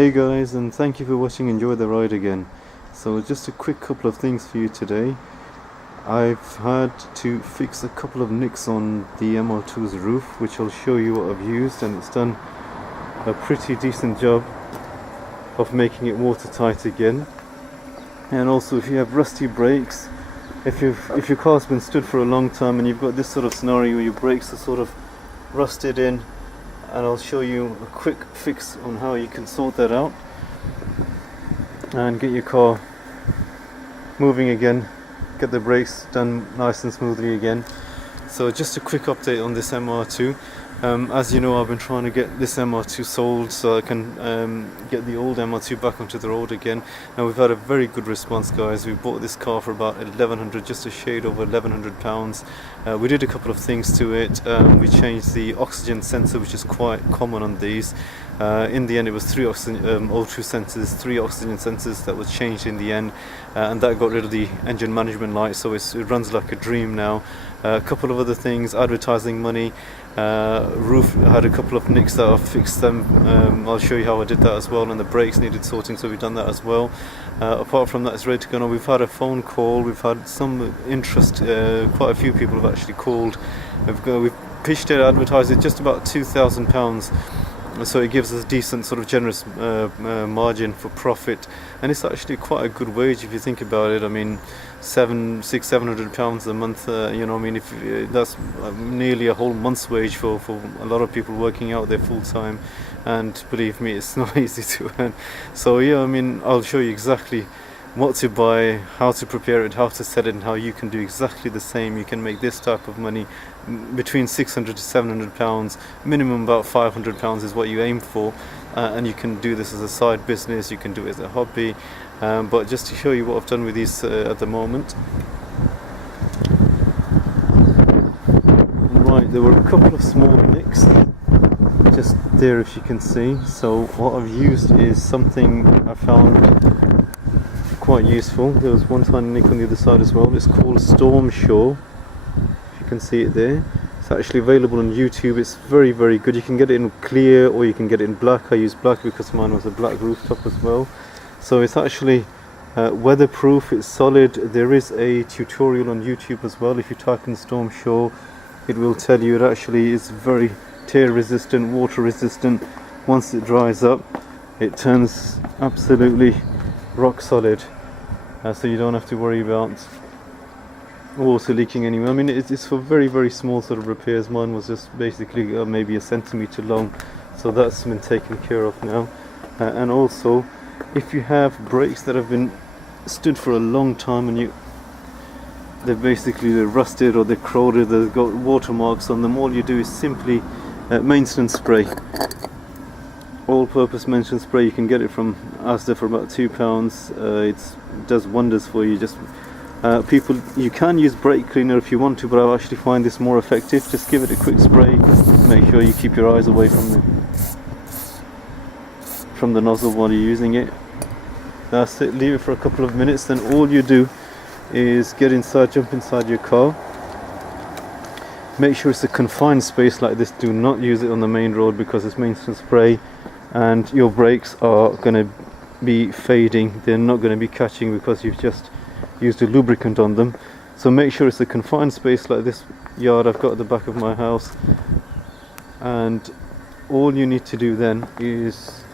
Hey guys, and thank you for watching Enjoy the Ride again. So just a quick couple of things for you today. I've had to fix a couple of nicks on the MR2's roof, which I'll show you what I've used, and it's done a pretty decent job of making it watertight again. And also, if you have rusty brakes, if your car's been stood for a long time and you've got this sort of scenario where your brakes are sort of rusted in, and I'll show you a quick fix on how you can sort that out and get your car moving again, get the brakes done nice and smoothly again. So just a quick update on this MR2. As you know, I've been trying to get this MR2 sold so I can get the old MR2 back onto the road again. Now we've had a very good response, guys. We bought this car for about 1100, just a shade over 1100 pounds. We did a couple of things to it. We changed the oxygen sensor, which is quite common on these. In the end, it was three oxygen sensors that was changed in the end, and that got rid of the engine management light, so it runs like a dream now. A couple of other things, advertising money. Roof had a couple of nicks that I've fixed them. I'll show you how I did that as well, and the brakes needed sorting, so we've done that as well. Apart from that, it's ready to go now. We've had a phone call, we've had some interest, quite a few people have actually called. We've pitched it, advertised it, just about £2,000, so it gives us a decent sort of generous margin for profit, and it's actually quite a good wage if you think about it. I mean, £700 a month, you know, I mean, if that's nearly a whole month's wage for a lot of people working out there full time, and believe me, it's not easy to earn. So yeah, I mean, I'll show you exactly what to buy, how to prepare it, how to set it, and how you can do exactly the same. You can make this type of money between £600 to £700, minimum about £500 is what you aim for, and you can do this as a side business, you can do it as a hobby, but just to show you what I've done with these at the moment. Right, there were a couple of small nicks just there, if you can see. So what I've used is something I found quite useful. There was one tiny nick on the other side as well. It's called Storm Shore, if you can see it there. It's actually available on YouTube. It's very, very good. You can get it in clear or you can get it in black. I used black because mine was a black rooftop as well. So it's actually weatherproof, it's solid. There is a tutorial on YouTube as well. If you type in Storm Shore, it will tell you it actually is very tear resistant, water resistant. Once it dries up, it turns absolutely rock solid, so you don't have to worry about water leaking anywhere. I mean, it's for very, very small sort of repairs. Mine was just basically maybe a centimetre long, so that's been taken care of now. And also, if you have brakes that have been stood for a long time and they're rusted or they're corroded, they've got watermarks on them, all you do is simply maintenance spray. All-purpose maintenance spray. You can get it from Asda for about £2. It does wonders for you. Just you can use brake cleaner if you want to, but I actually find this more effective. Just give it a quick spray. Make sure you keep your eyes away from the nozzle while you're using it. That's it. Leave it for a couple of minutes. Then all you do is jump inside your car. Make sure it's a confined space like this. Do not use it on the main road because it's maintenance spray, and your brakes are going to be fading. They're not going to be catching because you've just used a lubricant on them. So make sure it's a confined space like this yard I've got at the back of my house, and all you need to do then is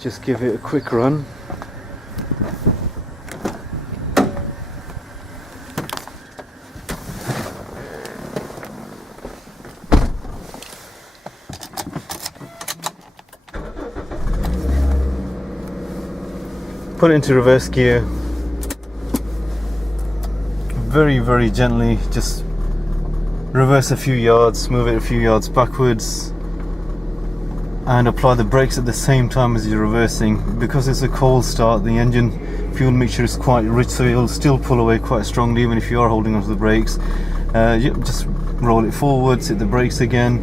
just give it a quick run. Put it into reverse gear, very, very gently, just reverse a few yards, move it a few yards backwards, and apply the brakes at the same time as you're reversing. Because it's a cold start, the engine fuel mixture is quite rich, so it'll still pull away quite strongly even if you are holding onto the brakes. Just roll it forwards, hit the brakes again,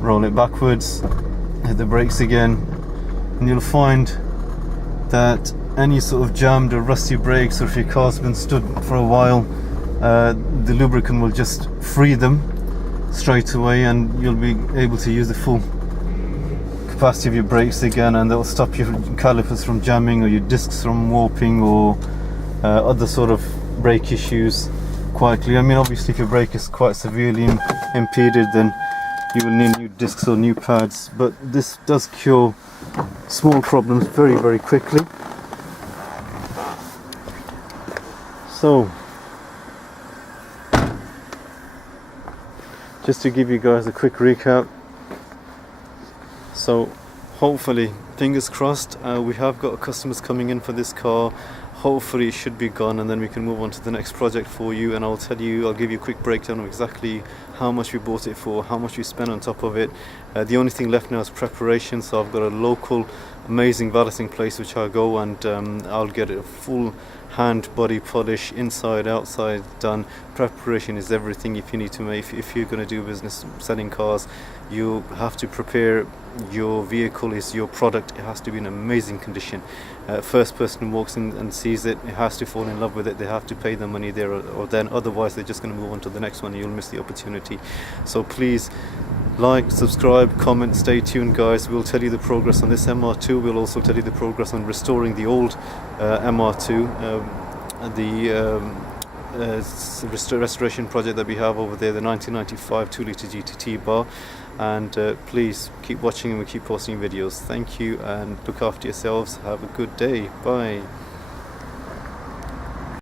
roll it backwards, hit the brakes again, and you'll find that any sort of jammed or rusty brakes, or if your car's been stood for a while, the lubricant will just free them straight away, and you'll be able to use the full capacity of your brakes again, and that'll stop your calipers from jamming or your discs from warping or other sort of brake issues quietly. I mean, obviously if your brake is quite severely impeded, then you will need new discs or new pads, but this does cure small problems very, very quickly. So just to give you guys a quick recap, so hopefully, fingers crossed, we have got customers coming in for this car. Hopefully it should be gone, and then we can move on to the next project for you, and I'll give you a quick breakdown of exactly how much we bought it for, how much we spent on top of it. The only thing left now is preparation, so I've got a local amazing valeting place which I'll go and I'll get a full hand body polish inside outside done. Preparation is everything. If you need to make, if you're going to do business selling cars, you have to prepare your vehicle, is your product. It has to be in amazing condition. First person who walks in and sees it, it has to fall in love with it. They have to pay the money there or then, otherwise they're just going to move on to the next one and you'll miss the opportunity. So please like, subscribe, comment, stay tuned guys. We'll tell you the progress on this MR2. We'll also tell you the progress on restoring the old MR2, restoration project that we have over there, the 1995 2-litre GTT bar. And please keep watching and we keep posting videos. Thank you and look after yourselves. Have a good day. Bye.